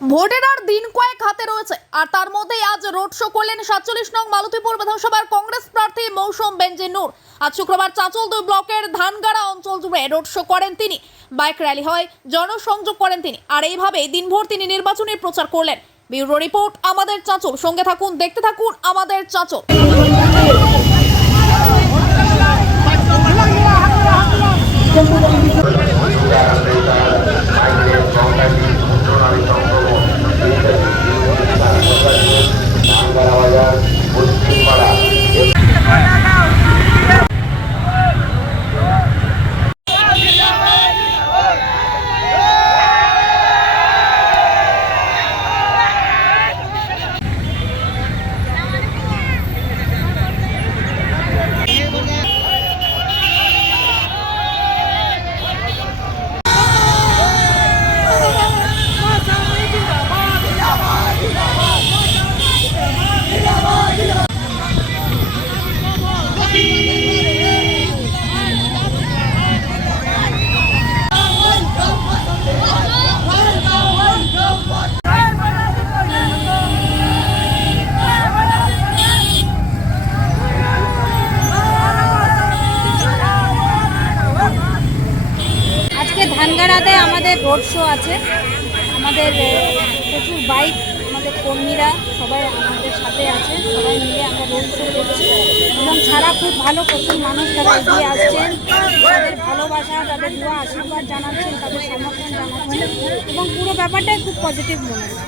ভোটের আর দিন কয়েক হাতে রয়েছে, আর তার মধ্যেই আজ রোড শো করলেন 47 নং মালতীপুর বিধানসভার কংগ্রেস প্রার্থী মৌসুম বেনজির। আজ শুক্রবার চাঁচল 2 ব্লকের ধানগাড়া অঞ্চল জুড়ে রোড শো করেন তিনি। বাইক র্যালি হয়, জনসংযোগ করেন তিনি, আর এইভাবে দিনভর তিনি নির্বাচনী প্রচার করলেন। ব্যুরো রিপোর্ট আমাদের চাঁচল। সঙ্গে থাকুন, দেখতে থাকুন আমাদের চাঁচল। ধানগাড়াতে আমাদের রোড শো আছে। আমাদের প্রচুর বাইক, আমাদের কর্মীরা সবাই আমাদের সাথে আছে। সবাই মিলে আমরা রোড শো করছি এবং ছাড়া খুব ভালো প্রচুর মানুষ তারা এগিয়ে আসছেন, তাদের ভালোবাসা, তাদের দোয়া আশীর্বাদ জানাচ্ছেন, তাদের সমর্থন জানাচ্ছেন এবং পুরো ব্যাপারটাই খুব পজিটিভ মনে হচ্ছে।